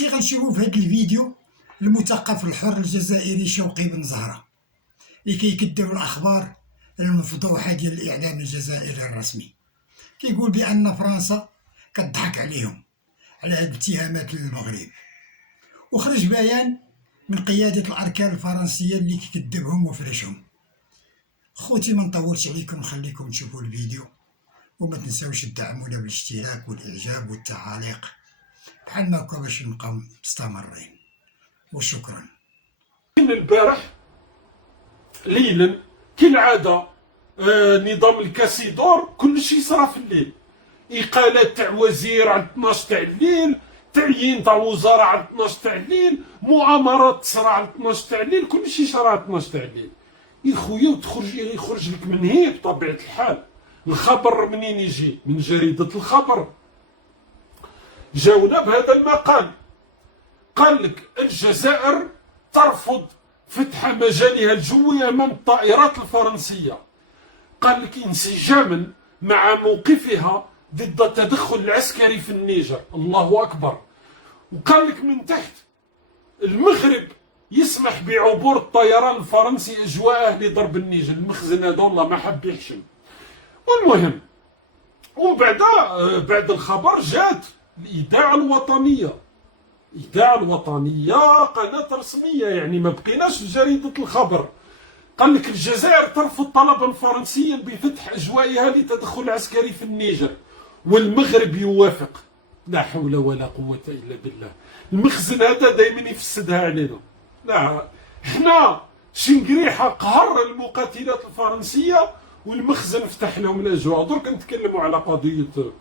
درارياتي غنشوفو في هاد الفيديو المثقف الحر الجزائري شوقي بن زهرة اللي كيكذب الأخبار المفضوحة ديال الإعلام الجزائري الرسمي. كيقول بأن فرنسا كتضحك عليهم على هاد الاتهامات للمغرب، وخرج بيان من قيادة الأركان الفرنسية اللي كيكذبهم وفرشهم. خوتي ما نطولش عليكم، نخليكم تشوفوا الفيديو وما تنساوش تدعمونا بالاشتراك والإعجاب والتعاليق بحال ما هكا باش نبقاو مستمرين، وشكرا. البارح ليلا كالعادة نظام الكاسيدور كل شيء صرا في الليل. إقالات تاع وزير على 12 تاع الليل، تعيين تاع وزراء على 12 تاع الليل، مؤامرات تصرا على 12 تاع الليل، كل شيء صرا على 12 تاع الليل. يا خويا يخرج لك من هي بطبيعة الحال. الخبر منين يجي؟ من جريدة الخبر. جاونا بهذا المقال، قال لك الجزائر ترفض فتح مجالها الجوي أمام الطائرات الفرنسية، قال لك انسجاما مع موقفها ضد التدخل العسكري في النيجر. الله أكبر. وقال لك من تحت المغرب يسمح بعبور الطيران الفرنسي أجواءه لضرب النيجر. المخزن هذا والله ما حب يحشم. والمهم بعد الخبر جات الإذاعة الوطنية. الإذاعة الوطنية قناة رسمية، يعني ما بقيناش في جريدة الخبر. قال لك الجزائر ترفض طلبا فرنسيا بفتح أجوائها لتدخل العسكري في النيجر، والمغرب يوافق. لا حول ولا قوة إلا بالله. المخزن هذا دايما يفسدها علينا. لا، احنا شنقريحة قهر المقاتلات الفرنسية والمخزن فتح لهم الأجواء. درك نتكلموا على قضية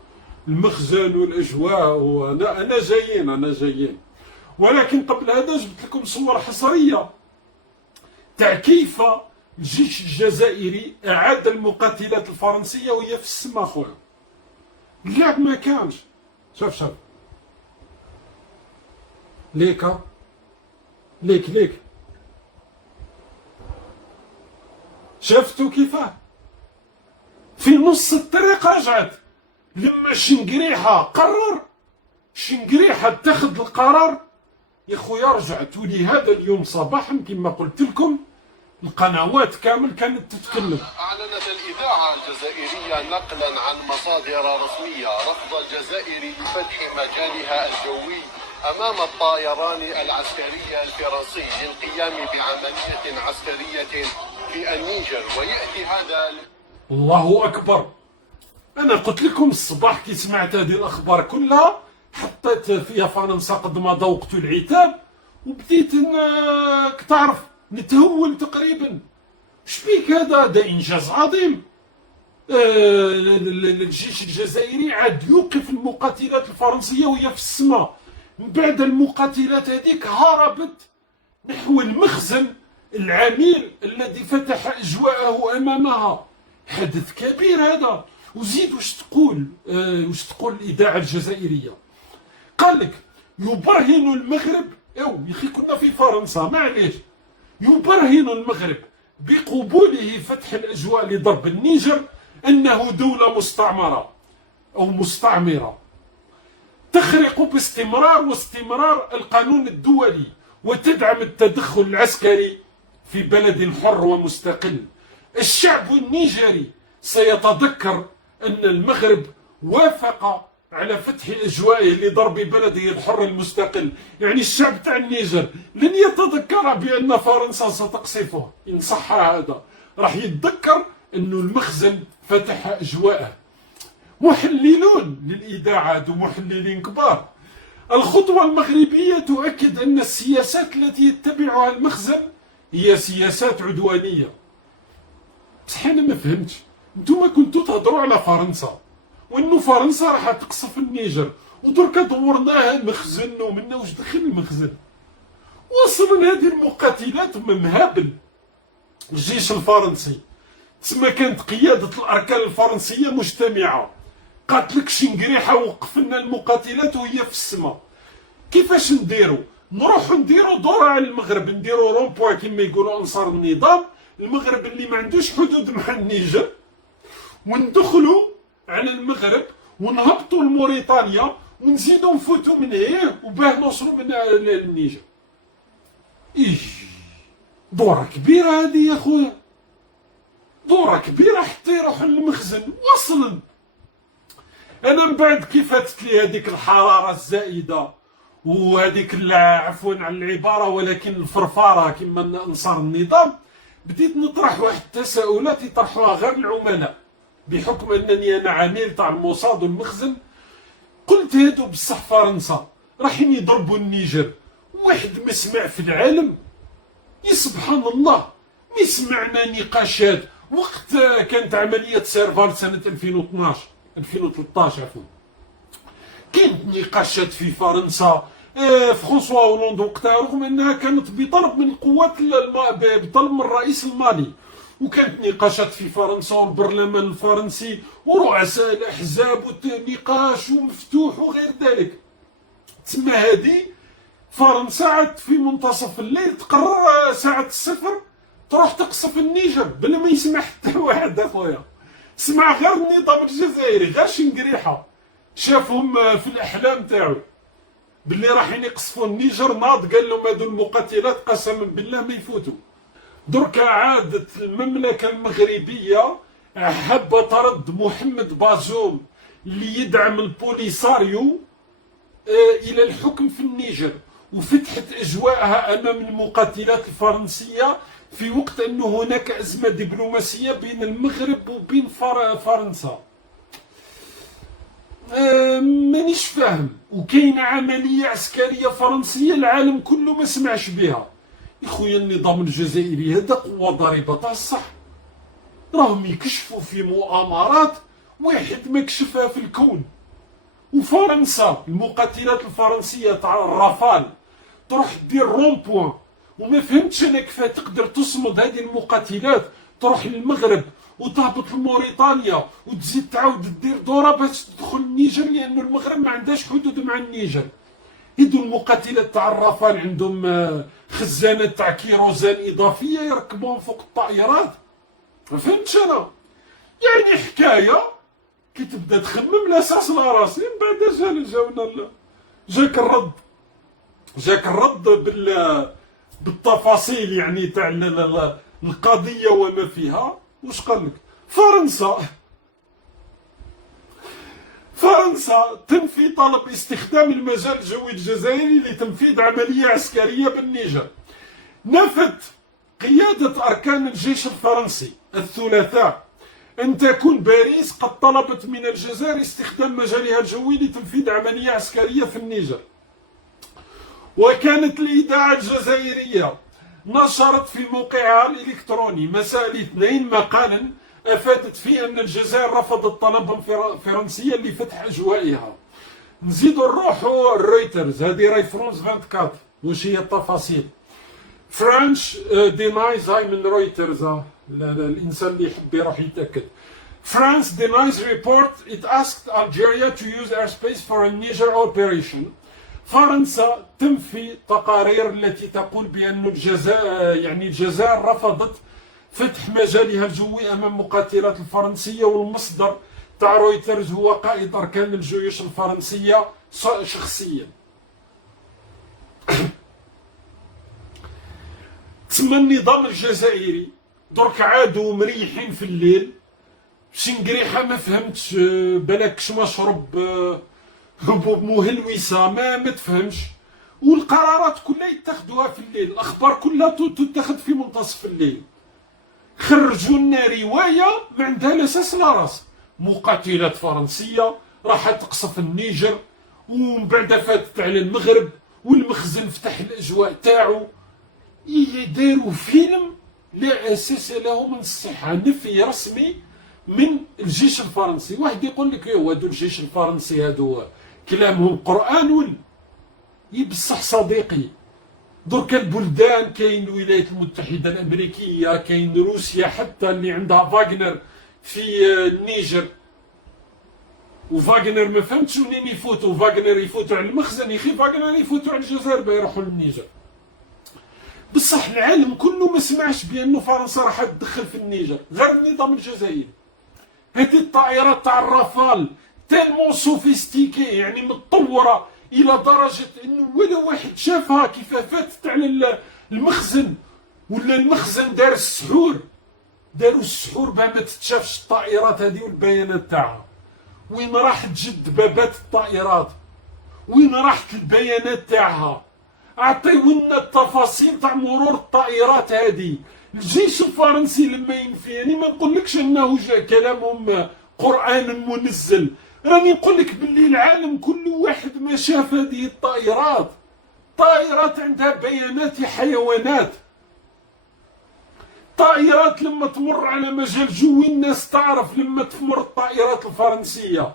المخزن والأجواء، وأنا جايين. ولكن قبل هذا جبت لكم صور حصرية تاع كيف الجيش الجزائري أعاد المقاتلات الفرنسية وهي في السما. خويا اللعب ما كانش. شوف ليك شفتوا كيفاه في نص الطريق رجعت. لما شنقريحة اتخذ القرار يا خويا رجعت. ولهذا اليوم صباحا كما قلت لكم القنوات كامل كانت تتكلم. أعلنت الإذاعة الجزائرية نقلا عن مصادر رسمية رفض الجزائر لفتح مجالها الجوي أمام الطيران العسكري الفرنسي للقيام بعملية عسكرية في النيجر. ويأتي هذا الله أكبر. أنا قلت لكم الصباح كي سمعت هذه الأخبار كلها حطيت فيها فرنسا قد ما ذوقت العتاب، وبديت تعرف نتهول تقريبا. شبيك هذا إنجاز عظيم. الجيش الجزائري عاد يوقف المقاتلات الفرنسية وهي في السماء. من بعد المقاتلات هذيك هربت نحو المخزن العميل الذي فتح أجواءه أمامها. حدث كبير هذا. وزيد واش تقول الإذاعة الجزائرية؟ قال لك يبرهن المغرب، يا اخي كنا في فرنسا معليش، يبرهن المغرب بقبوله فتح الأجواء لضرب النيجر أنه دولة مستعمرة أو مستعمرة تخرق باستمرار القانون الدولي وتدعم التدخل العسكري في بلد حر ومستقل. الشعب النيجري سيتذكر أن المغرب وافق على فتح أجوائه لضرب بلده الحر المستقل. يعني الشعب تاع النيجر لن يتذكر بأن فرنسا ستقصفه. إن صح هذا راح يتذكر أن المخزن فتح أجواءه. محللون للإذاعات ومحللين كبار. الخطوة المغربية تؤكد أن السياسات التي يتبعها المخزن هي سياسات عدوانية. بصح أنا ما فهمتش، نتوما كنتو تهضروا على فرنسا وانه فرنسا راح تقصف النيجر، ودركا دورناها مخزن ومنا واش دخل المخزن. وصلنا هذه المقاتلات مهابل الجيش الفرنسي. تسمى كانت قيادة الأركان الفرنسية مجتمعة، قالت لك شنقريحة وقف لنا المقاتلات وهي في السماء. كيفاش نديرو؟ نروحو نديرو دورة على المغرب، نديرو رومبوا كما يقولوا أنصار النظام، المغرب اللي ما عندوش حدود مع النيجر، وندخلوا على المغرب ونهبطوا لموريتانيا ونزيدو نفوتو من هيه وباه نوصلو من النيجر. دورة كبيرة هادي يا خويا، دورة كبيرة حتى يروحو للمخزن وصلا. انا من بعد كيف فاتت لي هذيك الحرارة الزائدة وهذيك عفوا على العبارة ولكن الفرفارة كما انصار النظام، بديت نطرح واحد التساؤلات يطرحوها غير العملاء بحكم انني انا عميل تاع الموصاد والمخزن. قلت هادو بصح فرنسا رايحين يضربوا النيجر، واحد ما سمع في العالم يا سبحان الله. مي سمعنا نقاشات وقت كانت عملية سيرفال سنة 2013 عفوا، كانت نقاشات في فرنسا. فرانسوا هولاند وقتها رغم انها كانت بطلب من القوات بطلب من الرئيس المالي، وكانت نقاشات في فرنسا والبرلمان الفرنسي ورؤساء الاحزاب ونقاش ومفتوح وغير ذلك. تسمى هذه فرنسا عاد في منتصف الليل تقرر ساعة الصفر تروح تقصف النيجر بلا ما يسمع حتى واحد اخويا. سمع غير النظام الجزائري غير شنقريحة شافهم في الاحلام تاعو باللي رايحين يقصفوا النيجر، ناض قال لهم هذو المقاتلات قسما بالله ما يفوتوا. دركا عادت المملكة المغربية حابة ترد محمد بازوم اللي يدعم البوليساريو إلى الحكم في النيجر، وفتحت أجواءها أمام المقاتلات الفرنسية في وقت أن هناك أزمة دبلوماسية بين المغرب وبين فرنسا. مانيش فاهم، وكاينة عملية عسكرية فرنسية العالم كله ما سمعش بها. يخويا النظام الجزائري هذا قوة ضريبة تاع الصح، راهم يكشفوا في مؤامرات واحد ما كشفها في الكون. وفرنسا المقاتلات الفرنسية تاع الرافال تروح دير رومبوان، وما فهمتش انا كيف تقدر تصمد هذه المقاتلات تروح للمغرب وتهبط لموريتانيا وتزيد تعاود دير دورة باش تدخل النيجر، لأنه المغرب ما عندهاش حدود مع النيجر. هادو المقاتلات تاع الرافال عندهم خزانات تاع كيروزان إضافية يركبوهم فوق الطائرات. ما فهمتش أنا، يعني حكاية كي تبدا تخمم لا ساس لا راسي. من بعد جاونا جاك الرد بالتفاصيل يعني تاع القضية وما فيها. واش قال لك؟ فرنسا تنفي طلب استخدام المجال الجوي الجزائري لتنفيذ عملية عسكرية بالنيجر. نفت قيادة أركان الجيش الفرنسي الثلاثاء أن تكون باريس قد طلبت من الجزائر استخدام مجالها الجوي لتنفيذ عملية عسكرية في النيجر. وكانت الإذاعة الجزائرية نشرت في موقعها الإلكتروني مساء الاثنين مقالا أفادت فيه أن الجزائر رفضت طلبا فرنسيا لفتح أجوائها. نزيدو نروحو رويترز، هذه راي فرانس 24 واش هي التفاصيل. فرانش دينايز، هاي من رويترز الإنسان اللي يحب يروح يتأكد. France denies report it asked Algeria to use airspace for a Niger operation. فرنسا تنفي تقارير التي تقول بأن الجزائر رفضت فتح مجالها الجوي أمام مقاتلات الفرنسية، والمصدر تاع رويترز هو قائد أركان الجيوش الفرنسية شخصيا. تسمى النظام الجزائري درك عادوا مريحين في الليل. شنقريحة ما فهمتش، بلاكش مشرب حبوب مهلوسة ما تفهمش، والقرارات كلها يتخذوها في الليل، الأخبار كلها تتخذ في منتصف الليل. خرجوا لنا رواية ما عندها لا ساس لا راس. مقاتلات فرنسية راحت تقصف النيجر ومن بعد فاتت على المغرب والمخزن فتح الأجواء تاعو. يداروا فيلم لا أساس له من الصحة، نفي رسمي من الجيش الفرنسي. واحد يقول لك هادو الجيش الفرنسي هادو كلامهم قرآن ولا بصح صديقي. درك البلدان كاين الولايات المتحدة الأمريكية، كاين روسيا حتى اللي عندها فاغنر في النيجر، وفاغنر ما فهمتش منين يفوتوا. فاغنر يفوتوا على المخزن، يخي فاغنر يفوتوا على الجزائر بيروحوا للنيجر. بصح العالم كله ما سمعش بأنه فرنسا راح تدخل في النيجر غير النظام الجزائري. هذه الطائرات تاع الرافال تالمون سوفيستيكي، يعني متطورة إلى درجة إنه ولا واحد شافها كيف فاتت على المخزن، ولا المخزن دار السحور، داروا السحور باه ما تتشافش الطائرات هذه والبيانات تاعها. وين راحت جد بابات الطائرات؟ وين راحت البيانات تاعها؟ اعطيونا التفاصيل تاع مرور الطائرات هذه. الجيش الفرنسي لما ينفي، يعني ما نقولكش انه جاء كلامهم قرآن منزل، راني نقول لك باللي العالم كل واحد ما شاف هذه الطائرات. طائرات عندها بيانات يا حيوانات. طائرات لما تمر على مجال جوي، الناس تعرف لما تمر الطائرات الفرنسية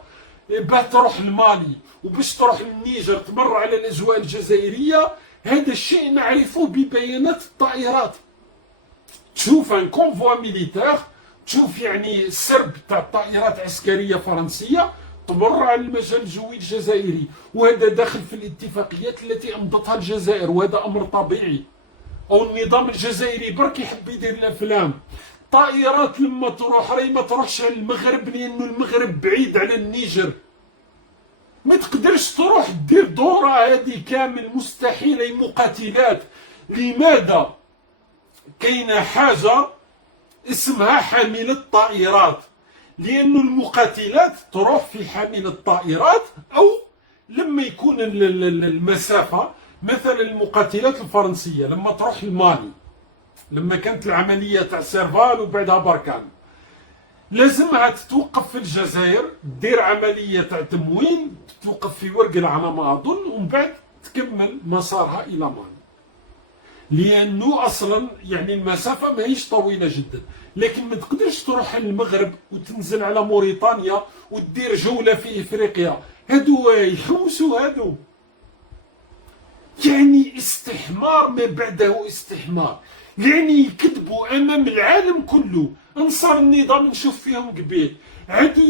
باه تروح لمالي وباش تروح للنيجر تمر على الأجواء الجزائرية، هذا الشيء نعرفه ببيانات الطائرات. تشوف ان كونفوا ميليتير، تشوف يعني سرب تاع طائرات عسكرية فرنسية تمر على المجال الجوي الجزائري، وهذا داخل في الاتفاقيات التي أمضتها الجزائر، وهذا أمر طبيعي. او النظام الجزائري برك يحب يدير الافلام. طائرات لما تروح راهي ما تروحش على المغرب، لانه المغرب بعيد على النيجر، ما تقدرش تروح دير دورة هذه كامل، مستحيل. مقاتلات. لماذا؟ كاينه حاجة اسمها حامل الطائرات، لأن المقاتلات تروح في حامل الطائرات، أو لما يكون المسافة، مثلا المقاتلات الفرنسية لما تروح لمالي، لما كانت العملية تاع سيرفال وبعدها بركان، لازمها تتوقف في الجزائر، دير عملية تاع تموين، تتوقف في ورقل على ما أظن، ومن بعد تكمل مسارها إلى مالي، لأنه أصلا يعني المسافة ماهيش طويلة جدا. لكن ما تقدرش تروح للمغرب وتنزل على موريتانيا وتدير جولة في إفريقيا، هادو يحوسوا هادو، يعني استحمار ما بعده استحمار، يعني يكذبوا امام العالم كله. انصار النظام نشوف فيهم قبيل عادوا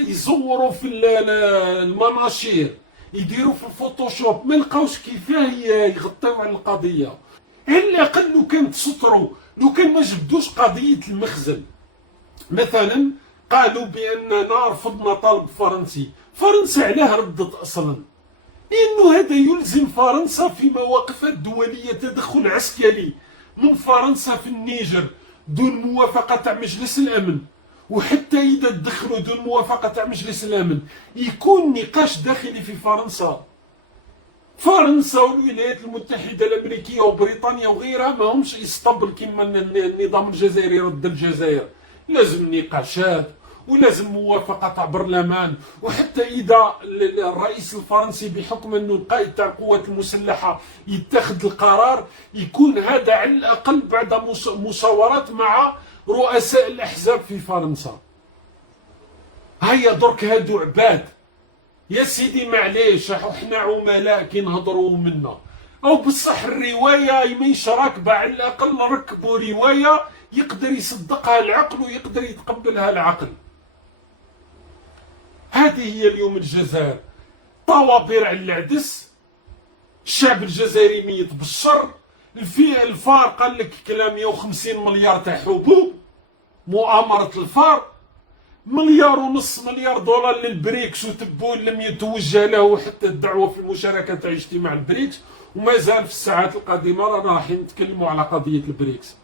يزوروا في المناشير، يديروا في الفوتوشوب، ما لقاوش كيفاه يغطيو على القضيه. على الاقل لو كان تسطروا، لو كان ما جبدوش قضيه المخزن. مثلا قالوا باننا رفضنا طلب فرنسي، فرنسا علاه ردت اصلا؟ لأنه هذا يلزم فرنسا في مواقفها الدولية تدخل عسكري من فرنسا في النيجر دون موافقة تاع مجلس الأمن، وحتى إذا تدخلوا دون موافقة تاع مجلس الأمن يكون نقاش داخلي في فرنسا. فرنسا والولايات المتحدة الأمريكية وبريطانيا وغيرها ما همش يسطبل كما النظام الجزائري رد الجزائر، لازم نقاشات ولازم موافقة تاع برلمان، وحتى إذا الرئيس الفرنسي بحكم أنه القائد تاع القوات المسلحة يتخذ القرار، يكون هذا على الأقل بعد مشاورات مع رؤساء الأحزاب في فرنسا. هيا درك هادو عباد يا سيدي، معليش احنا عملاء كي نهضروا منا، أو بصح الرواية ماهيش راكبة، على الأقل ركبوا رواية يقدر يصدقها العقل ويقدر يتقبلها العقل. هذه هي اليوم الجزائر، طوابير على العدس، الشعب الجزائري ميت بالشر، الفار قال لك كلام 150 مليار تاع حبوب، مؤامرة الفار، 1.5 مليار دولار للبريكس، وتبون لم يتوجه له حتى الدعوة في المشاركة تاع اجتماع البريكس، وما زال في الساعات القادمة رانا راح نتكلموا على قضية البريكس.